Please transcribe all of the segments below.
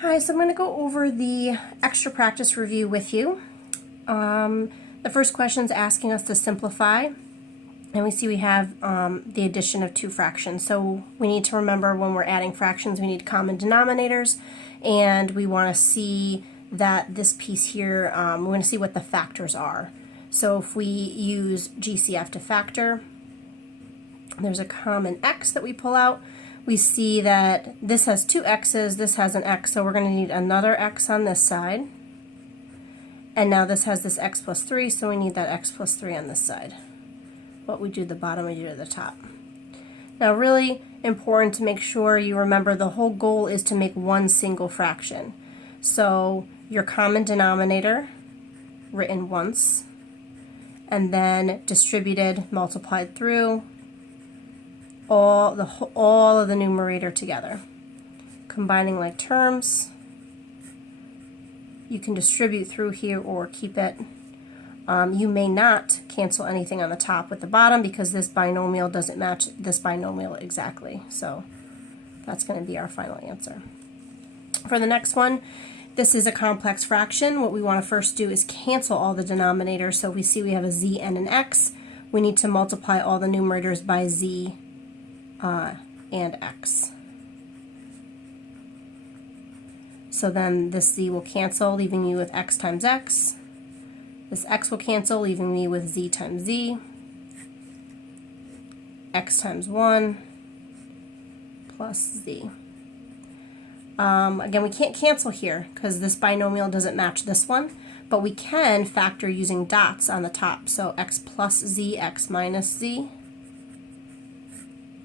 Hi, so I'm going to go over the extra practice review with you. The first question is asking us to simplify, and we see we have the addition of two fractions. So we need to remember when we're adding fractions, we need common denominators, and we want to see that this piece here, we want to see what the factors are. So if we use GCF to factor, there's a common x that we pull out. We see that this has two x's, this has an x, so we're going to need another x on this side. And now this has this x plus 3, so we need that x plus 3 on this side. What we do at the bottom, we do at the top. Now, really important to make sure you remember the whole goal is to make one single fraction. So your common denominator written once, and then distributed, multiplied through, all of the numerator together. Combining like terms, you can distribute through here or keep it. You may not cancel anything on the top with the bottom because this binomial doesn't match this binomial exactly. So that's going to be our final answer. For the next one, this is a complex fraction. What we want to first do is cancel all the denominators. So we see we have a z and an x. We need to multiply all the numerators by z and x. So then this z will cancel, leaving you with x times x. This x will cancel, leaving me with z times z. X times 1 plus z. Again, we can't cancel here because this binomial doesn't match this one, but we can factor using dots on the top. So x plus z, x minus z.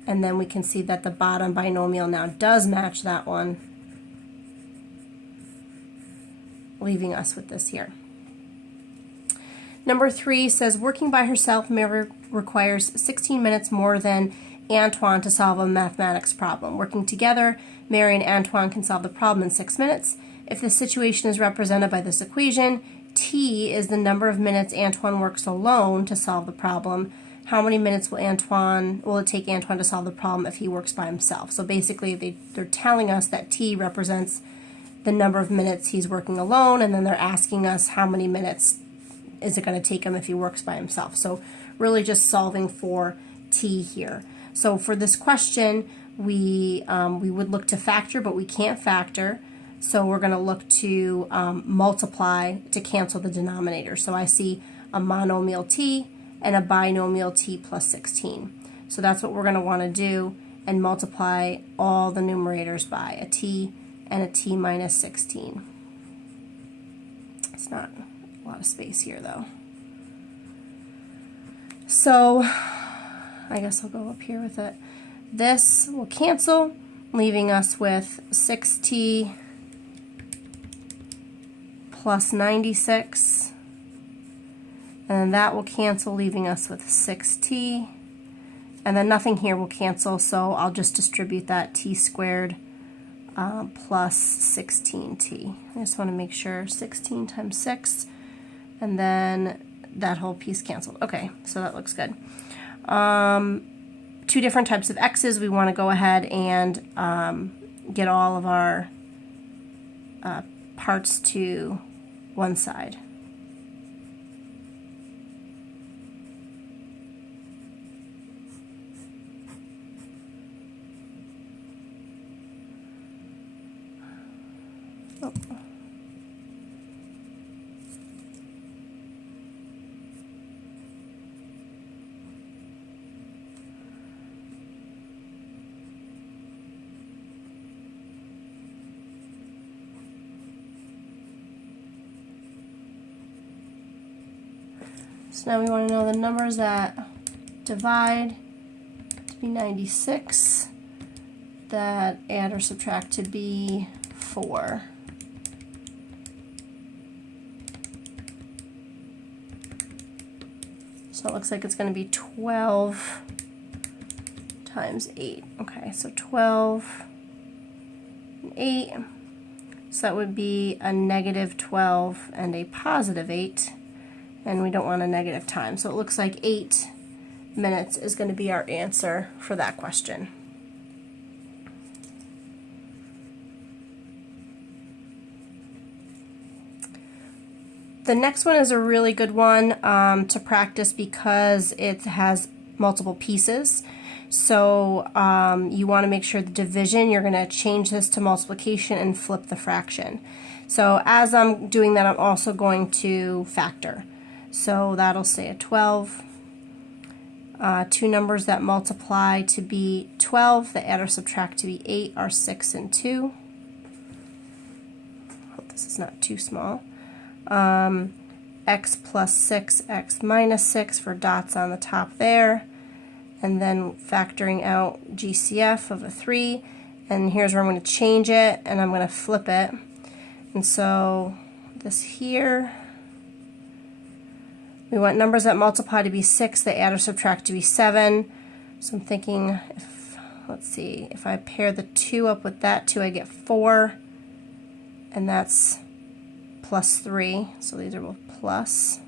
And then we can see that the bottom binomial now does match that one, leaving us with this here. Number 3 says, working by herself, Mary requires 16 minutes more than Antoine to solve a mathematics problem. Working together, Mary and Antoine can solve the problem in 6 minutes. If the situation is represented by this equation, T is the number of minutes Antoine works alone to solve the problem. How many minutes will it take Antoine to solve the problem if he works by himself? So basically, they're telling us that T represents the number of minutes he's working alone, and then they're asking us how many minutes is it going to take him if he works by himself. So really just solving for T here. So for this question, we would look to factor, but we can't factor. So we're going to look to multiply to cancel the denominator. So I see a monomial T and a binomial T plus 16. So that's what we're going to want to do and multiply all the numerators by a T and a T minus 16. It's not a lot of space here though. So I guess I'll go up here with it. This will cancel, leaving us with 6T plus 96. And then that will cancel, leaving us with 6T. And then nothing here will cancel, so I'll just distribute that T squared plus 16T. I just want to make sure 16 times 6, and then that whole piece canceled. Okay, so that looks good. Two different types of x's. We want to go ahead and get all of our parts to one side. Oh. So now we want to know the numbers that divide to be 96, that add or subtract to be 4. So it looks like it's going to be 12 times 8. Okay, so 12 and 8. So that would be a negative 12 and a positive 8. And we don't want a negative time. So it looks like 8 minutes is going to be our answer for that question. The next one is a really good one to practice because it has multiple pieces. So you want to make sure the division, you're going to change this to multiplication and flip the fraction. So as I'm doing that, I'm also going to factor. So that'll say a 12. Two numbers that multiply to be 12, that add or subtract to be 8 are 6 and 2. Hope this is not too small. X plus 6, x minus 6 for dots on the top there. And then factoring out GCF of a 3. And here's where I'm going to change it, and I'm going to flip it. And so this here, we want numbers that multiply to be 6, that add or subtract to be 7. So I'm thinking, let's see, if I pair the 2 up with that 2, I get 4, and that's plus 3. So these are both plus.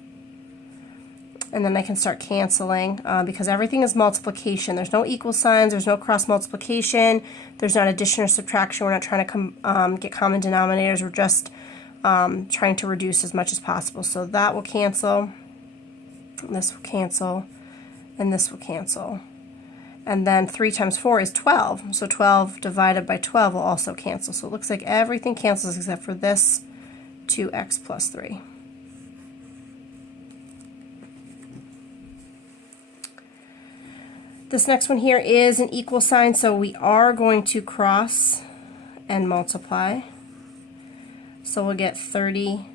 And then I can start canceling because everything is multiplication. There's no equal signs, there's no cross multiplication, there's not addition or subtraction. We're not trying to get common denominators, we're just trying to reduce as much as possible. So that will cancel. This will cancel, and this will cancel. And then 3 times 4 is 12, so 12 divided by 12 will also cancel. So it looks like everything cancels except for this 2x plus 3. This next one here is an equal sign, so we are going to cross and multiply. So we'll get 30x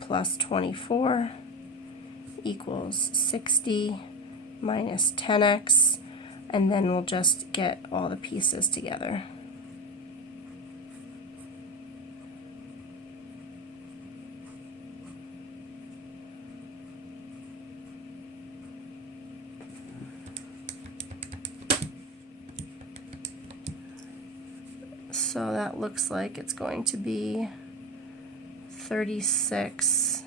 plus 24 equals 60 minus 10x, and then we'll just get all the pieces together. So that looks like it's going to be 36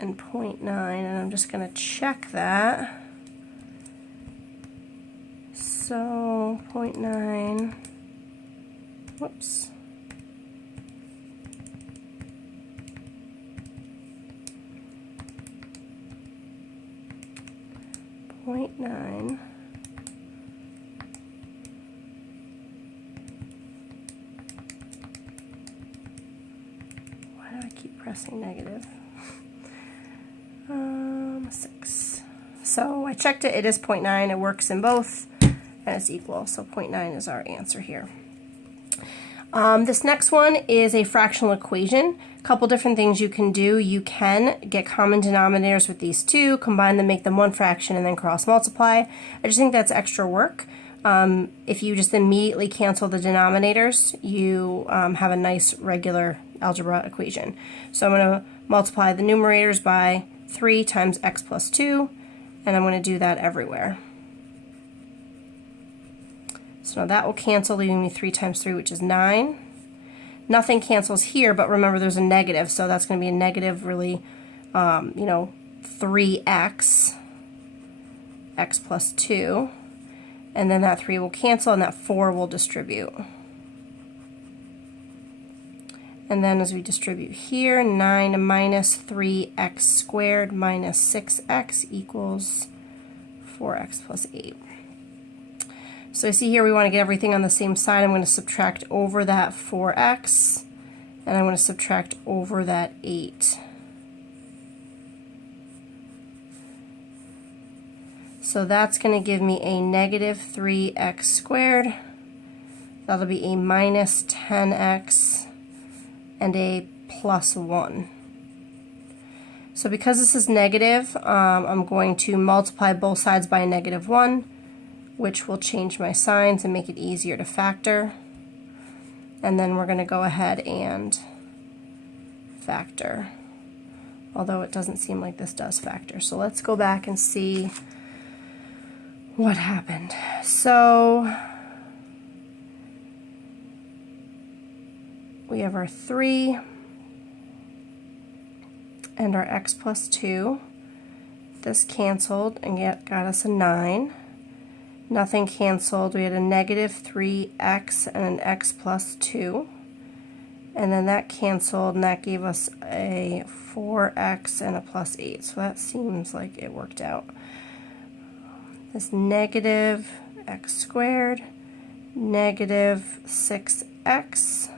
and 0.9, and I'm just going to check that. So 0.9, whoops. .9. Why do I keep pressing negative? 6. So I checked it, it is 0.9, it works in both, and it's equal, so 0.9 is our answer here. This next one is a fractional equation. A couple different things you can do. You can get common denominators with these two, combine them, make them one fraction, and then cross multiply. I just think that's extra work. If you just immediately cancel the denominators, you have a nice regular algebra equation. So I'm going to multiply the numerators by 3 times x plus 2, and I'm going to do that everywhere. So now that will cancel, leaving me 3 times 3, which is 9. Nothing cancels here, but remember there's a negative, so that's going to be a negative, really, 3x, x plus 2, and then that 3 will cancel, and that 4 will distribute. And then as we distribute here, 9 minus 3x squared minus 6x equals 4x plus 8. So I see here we want to get everything on the same side. I'm going to subtract over that 4x, and I'm going to subtract over that 8. So that's going to give me a negative 3x squared. That'll be a minus 10x and a plus 1. So because this is negative, I'm going to multiply both sides by a negative 1, which will change my signs and make it easier to factor. And then we're going to go ahead and factor, although it doesn't seem like this does factor. So let's go back and see what happened. So we have our 3 and our x plus 2. This canceled and got us a 9. Nothing canceled. We had a negative 3x and an x plus 2. and then that canceled, and that gave us a 4x and a plus 8, so that seems like it worked out. This negative x squared, negative 6x,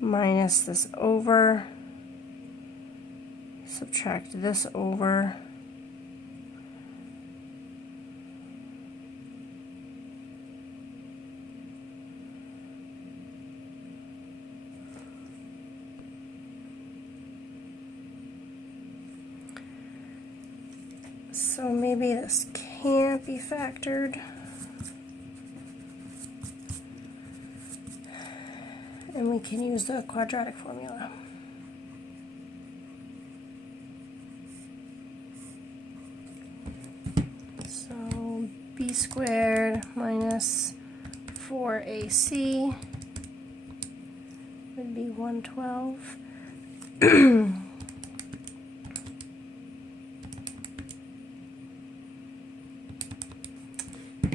minus this over, subtract this over, so maybe this can't be factored. And we can use the quadratic formula. So b squared minus 4ac would be 112.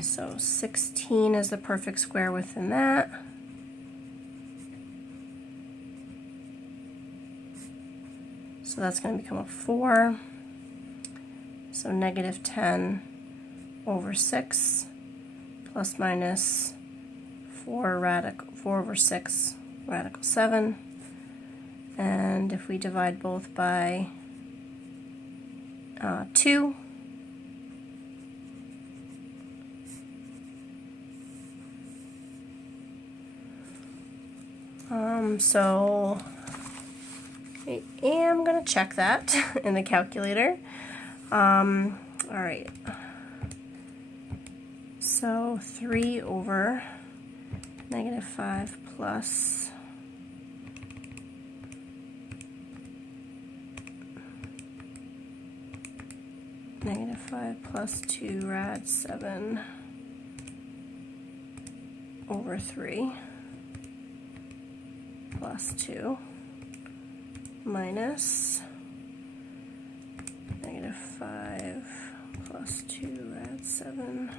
So 16 is the perfect square within that. So that's going to become a 4. So negative 10 over 6 plus minus 4 over 6 radical 7. And if we divide both by 2, so I am going to check that in the calculator. Alright, so 3 over negative 5 plus negative 5 plus 2 rad 7 over 3 plus 2 minus negative 5 plus 2 rad 7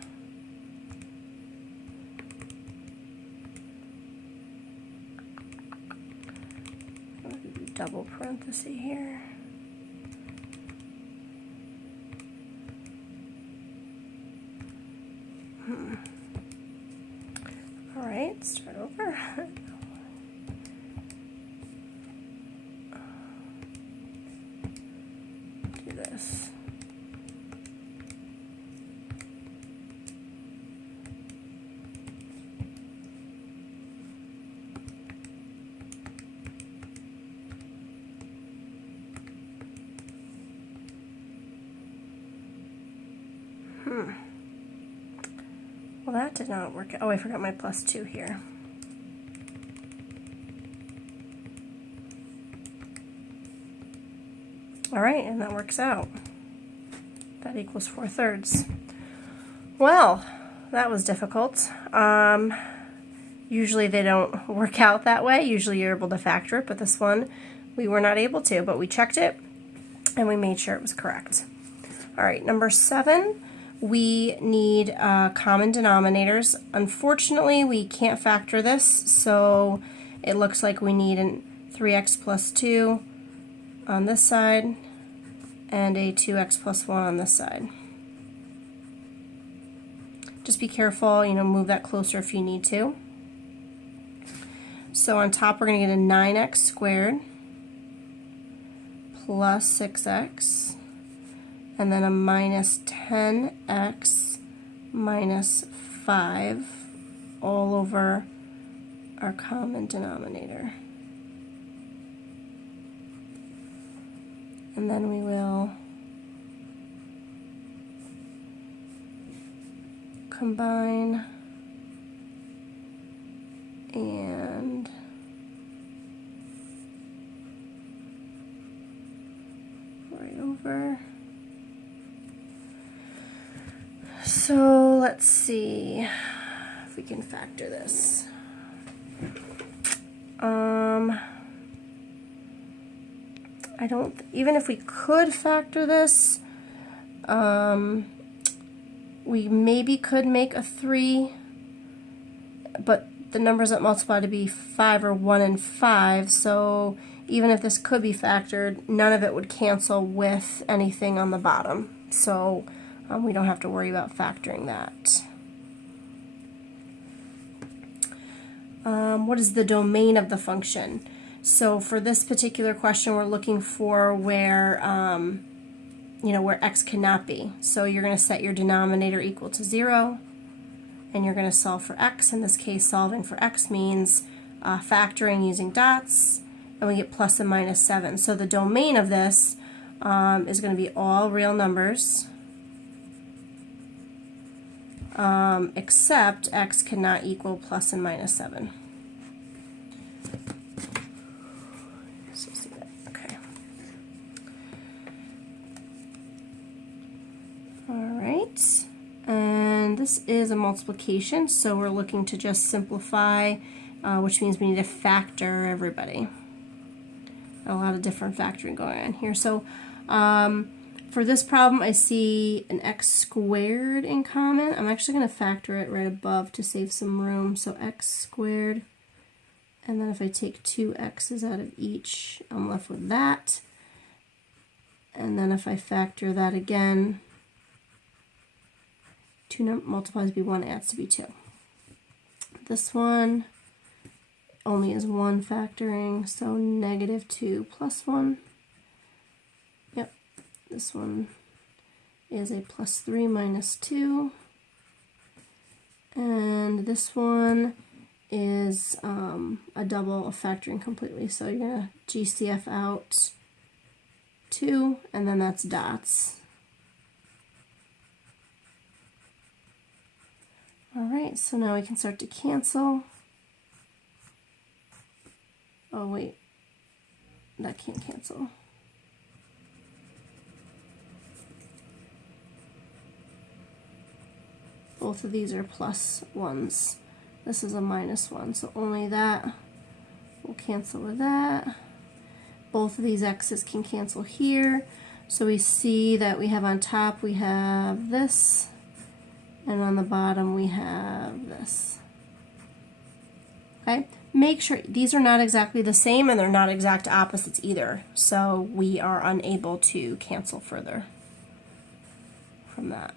double parenthesis here. All right, start over. Do this. Well, that did not work. Oh, I forgot my plus 2 here. All right, and that works out. That equals 4/3. Well, that was difficult. Usually they don't work out that way. Usually you're able to factor it, but this one we were not able to, but we checked it and we made sure it was correct. All right, number 7. We need common denominators. Unfortunately, we can't factor this, so it looks like we need a 3x plus 2 on this side and a 2x plus 1 on this side. Just be careful, move that closer if you need to. So on top we're going to get a 9x squared plus 6x. And then a minus 10x minus 5 all over our common denominator. And then we will combine and right over. So let's see if we can factor this. I don't, even if we could factor this, we maybe could make a 3, but the numbers that multiply to be 5 are 1 and 5, so even if this could be factored, none of it would cancel with anything on the bottom. So we don't have to worry about factoring that. What is the domain of the function? So for this particular question, we're looking for where, where x cannot be. So you're going to set your denominator equal to 0, and you're going to solve for x. In this case, solving for x means factoring using dots, and we get plus and minus 7. So the domain of this is going to be all real numbers, except x cannot equal plus and minus 7. So see that. Okay. All right. And this is a multiplication, so we're looking to just simplify, which means we need to factor everybody. A lot of different factoring going on here. So for this problem, I see an x squared in common. I'm actually going to factor it right above to save some room. So x squared, and then if I take 2 x's out of each, I'm left with that. And then if I factor that again, 2 multiplies to be 1, adds to be 2. This one only is 1 factoring, so negative 2 plus 1. Yep, this one is a plus 3 minus 2. And this one is a double of factoring completely. So you're going to GCF out 2, and then that's dots. Alright, so now we can start to cancel. Oh wait, that can't cancel. Both of these are plus 1s. This is a minus 1, so only that will cancel with that. Both of these x's can cancel here. So we see that we have on top, we have this, and on the bottom we have this. Okay, make sure these are not exactly the same and they're not exact opposites either, so we are unable to cancel further from that.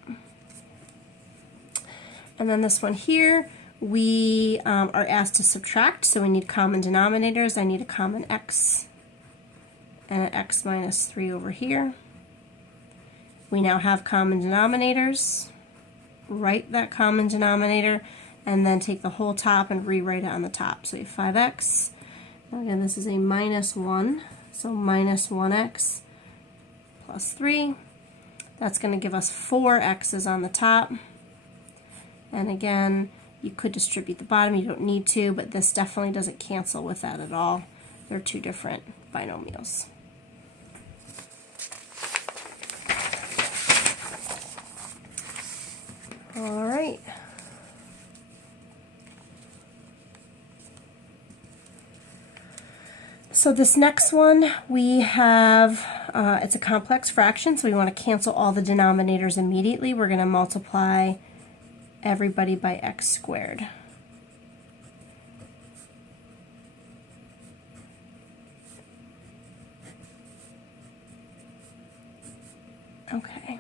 And then this one here, we are asked to subtract, so we need common denominators. I need a common x and an x minus 3 over here. We now have common denominators. Write that common denominator and then take the whole top and rewrite it on the top. So you have 5x. Again, this is a minus 1, so minus 1x plus 3. That's going to give us 4 x's on the top. And again, you could distribute the bottom, you don't need to, but this definitely doesn't cancel with that at all. They're two different binomials. All right. So this next one, we have, it's a complex fraction, so we want to cancel all the denominators immediately. We're going to multiply everybody by x squared. Okay,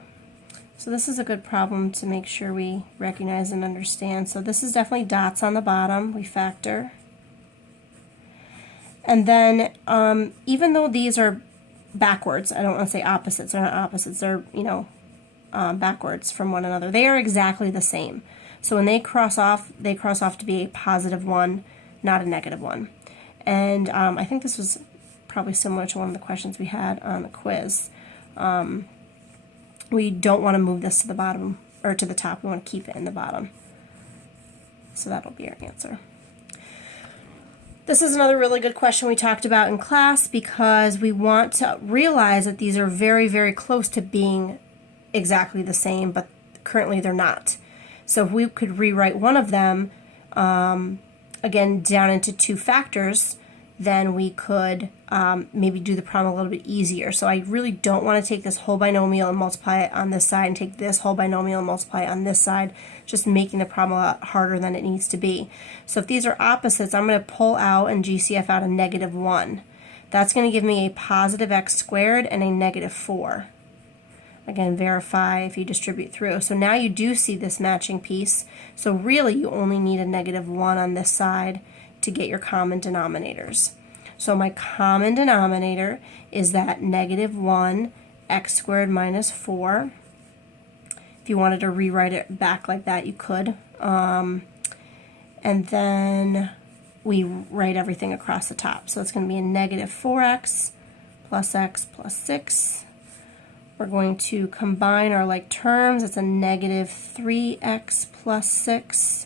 so this is a good problem to make sure we recognize and understand. So this is definitely dots on the bottom, we factor. And then even though these are backwards, I don't want to say opposites, they're not opposites, they're, backwards from one another. They are exactly the same. So when they cross off to be a positive 1, not a negative 1. And I think this was probably similar to one of the questions we had on the quiz. We don't want to move this to the bottom or to the top. We want to keep it in the bottom. So that'll be our answer. This is another really good question we talked about in class because we want to realize that these are very, very close to being exactly the same, but currently they're not. So if we could rewrite one of them, again, down into 2 factors, then we could maybe do the problem a little bit easier. So I really don't want to take this whole binomial and multiply it on this side and take this whole binomial and multiply it on this side, just making the problem a lot harder than it needs to be. So if these are opposites, I'm going to pull out and GCF out a -1. That's going to give me a positive x squared and a -4. Again, verify if you distribute through. So now you do see this matching piece. So really you only need a -1 on this side to get your common denominators. So my common denominator is that -1 x squared minus 4. If you wanted to rewrite it back like that, you could. And then we write everything across the top. So it's going to be a -4x plus x plus 6. We're going to combine our like terms. It's a -3x plus 6.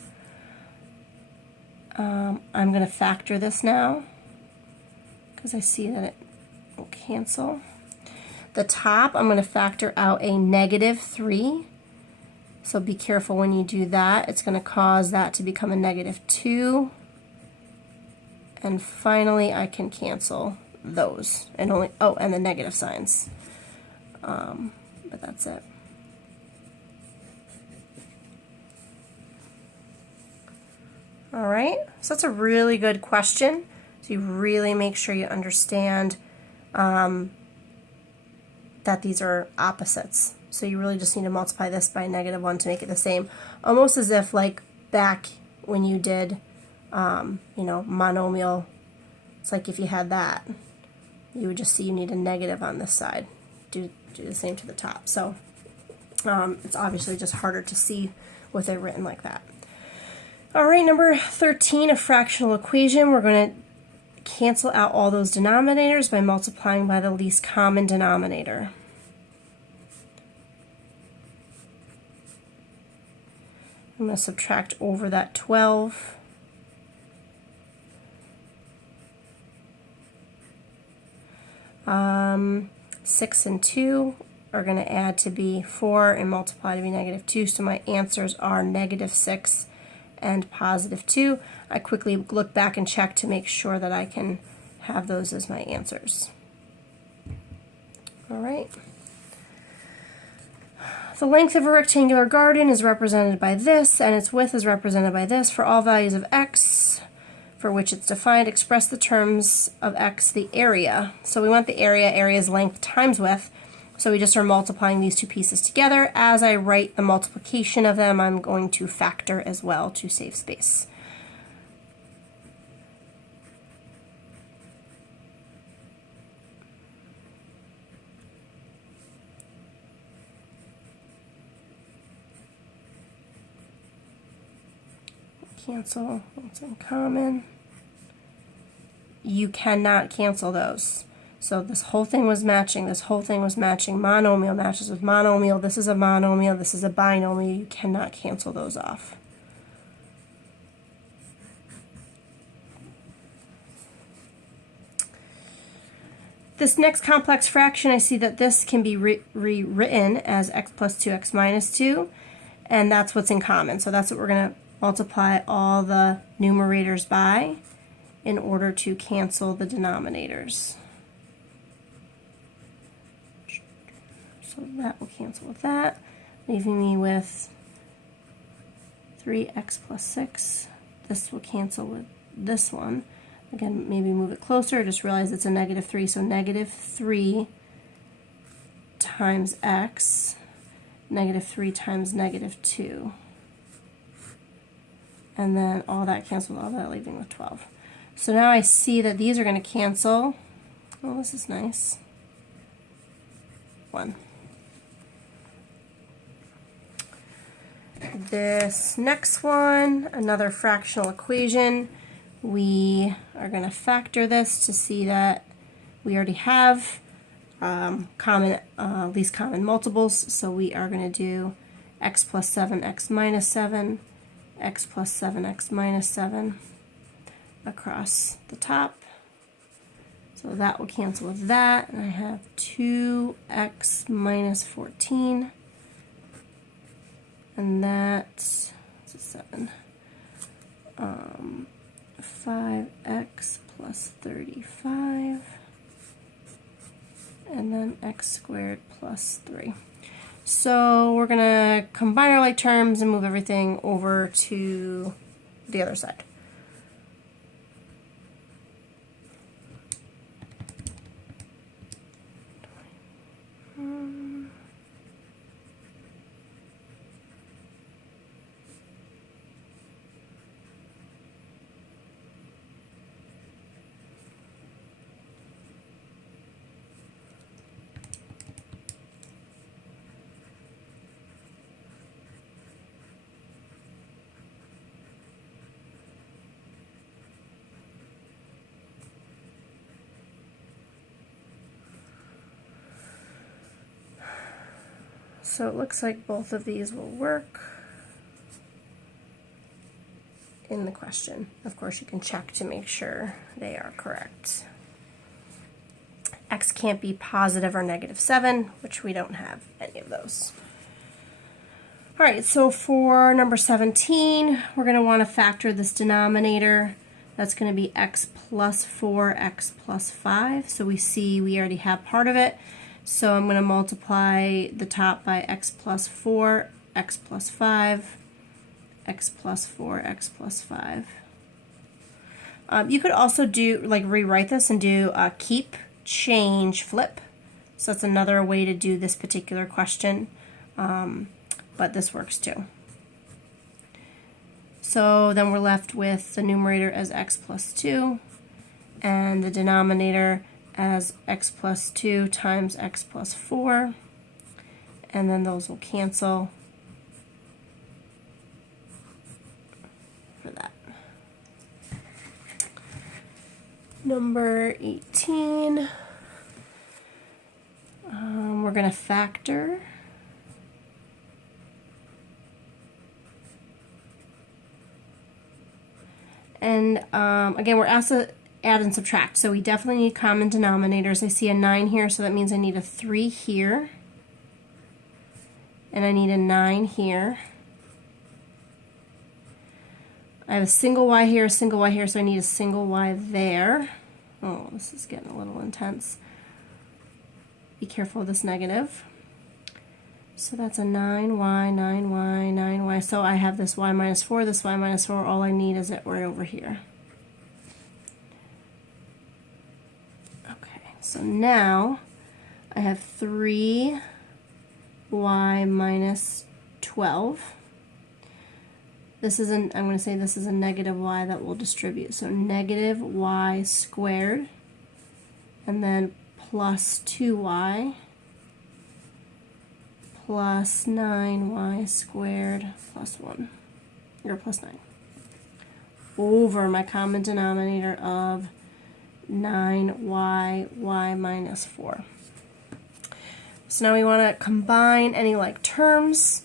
I'm going to factor this now because I see that it will cancel. The top, I'm going to factor out a -3. So be careful when you do that. It's going to cause that to become a -2. And finally, I can cancel those. And only, oh, and the negative signs. But that's it. All right, so that's a really good question. So you really make sure you understand that these are opposites. So you really just need to multiply this by -1 to make it the same. Almost as if like back when you did, you know, monomial, it's like if you had that, you would just see you need a negative on this side. Do the same to the top. So it's obviously just harder to see with it written like that. All right, number 13, a fractional equation. We're going to cancel out all those denominators by multiplying by the least common denominator. I'm going to subtract over that 12. Um, 6 and 2 are going to add to be 4 and multiply to be -2. So my answers are -6 and +2. I quickly look back and check to make sure that I can have those as my answers. All right. The length of a rectangular garden is represented by this, and its width is represented by this. For all values of x for which it's defined, express the terms of x, the area. So we want the area. Area is length times width. So we just are multiplying these two pieces together. As I write the multiplication of them, I'm going to factor as well to save space. Cancel what's in common. You cannot cancel those. So this whole thing was matching. This whole thing was matching. Monomial matches with monomial. This is a monomial. This is a binomial. You cannot cancel those off. This next complex fraction, I see that this can be rewritten as x plus 2x minus 2, and that's what's in common. So that's what we're going to multiply all the numerators by in order to cancel the denominators. So that will cancel with that, leaving me with 3x plus 6. This will cancel with this one. Again, maybe move it closer, just realize it's a -3, so -3 times x, -3 times -2. And then all that cancels with all that, leaving with 12. So now I see that these are going to cancel. Oh, this is nice. 1. This next one, another fractional equation. We are going to factor this to see that we already have least common multiples. So we are going to do x plus 7, x minus 7, x plus 7, x minus 7 across the top. So that will cancel with that, and I have 2x minus 14, and that's a 7. 5x plus plus 35, and then x squared plus 3. So we're going to combine our like terms and move everything over to the other side. So it looks like both of these will work in the question. Of course, you can check to make sure they are correct. X can't be positive or negative 7, which we don't have any of those. All right, so for number 17, we're going to want to factor this denominator. That's going to be x plus 4, x plus 5. So we see we already have part of it. So I'm going to multiply the top by x plus 4, x plus 5, x plus 4, x plus 5. You could also do, like, rewrite this and do keep, change, flip. So that's another way to do this particular question, but this works too. So then we're left with the numerator as x plus 2 and the denominator as x plus 2 times x plus 4, and then those will cancel for that. Number 18, we're going to factor. And again, we're asked to add and subtract, so we definitely need common denominators. I see a 9 here, so that means I need a 3 here, and I need a 9 here. I have a single y here, a single y here, so I need a single y there. Oh, this is getting a little intense. Be careful of this negative. So that's a 9y, 9y, 9y. So I have this y minus 4, this y minus 4. All I need is it right over here. Okay, so now I have 3y minus 12. This is I'm going to say this is a negative y that will distribute. So negative y squared, and then plus 2y plus 9y squared plus 1, or plus 9, over my common denominator of 9y, y minus 4. So now we want to combine any like terms.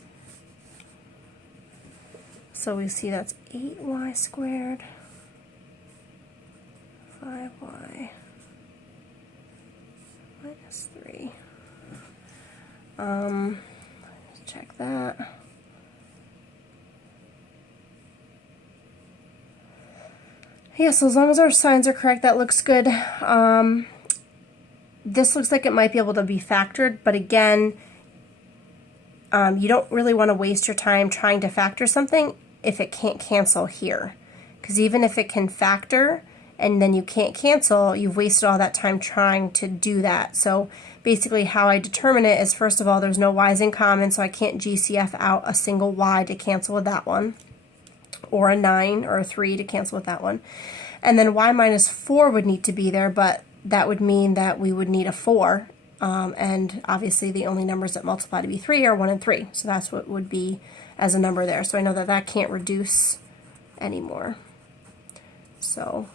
So we see that's 8y squared, 5y minus 3. Check that. Yeah, so as long as our signs are correct, that looks good. This looks like it might be able to be factored, but again, you don't really want to waste your time trying to factor something if it can't cancel here. Because even if it can factor and then you can't cancel, you've wasted all that time trying to do that. So basically how I determine it is, first of all, there's no y's in common, so I can't GCF out a single y to cancel with that one, or a 9 or a 3 to cancel with that one. And then y minus 4 would need to be there, but that would mean that we would need a 4, and obviously the only numbers that multiply to be 3 are 1 and 3, so that's what would be as a number there. So I know that that can't reduce anymore, so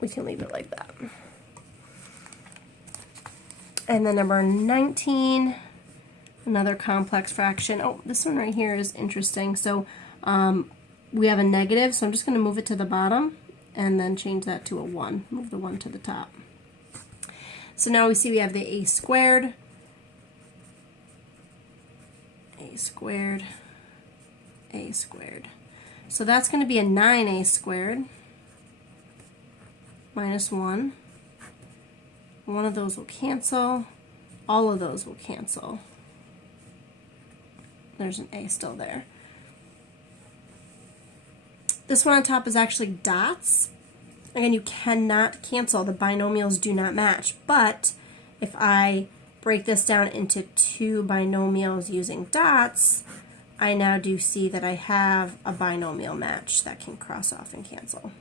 we can leave it like that. And then number 19, another complex fraction. Oh, this one right here is interesting. So we have a negative, so I'm just going to move it to the bottom and then change that to a 1. Move the 1 to the top. So now we see we have the a squared, a squared, a squared. So that's going to be a 9a squared. minus 1. One of those will cancel. All of those will cancel. There's an A still there. This one on top is actually dots. Again, you cannot cancel. The binomials do not match. But if I break this down into two binomials using dots, I now do see that I have a binomial match that can cross off and cancel.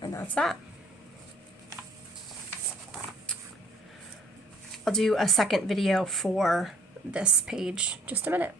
And that's that. I'll do a second video for this page. Just a minute.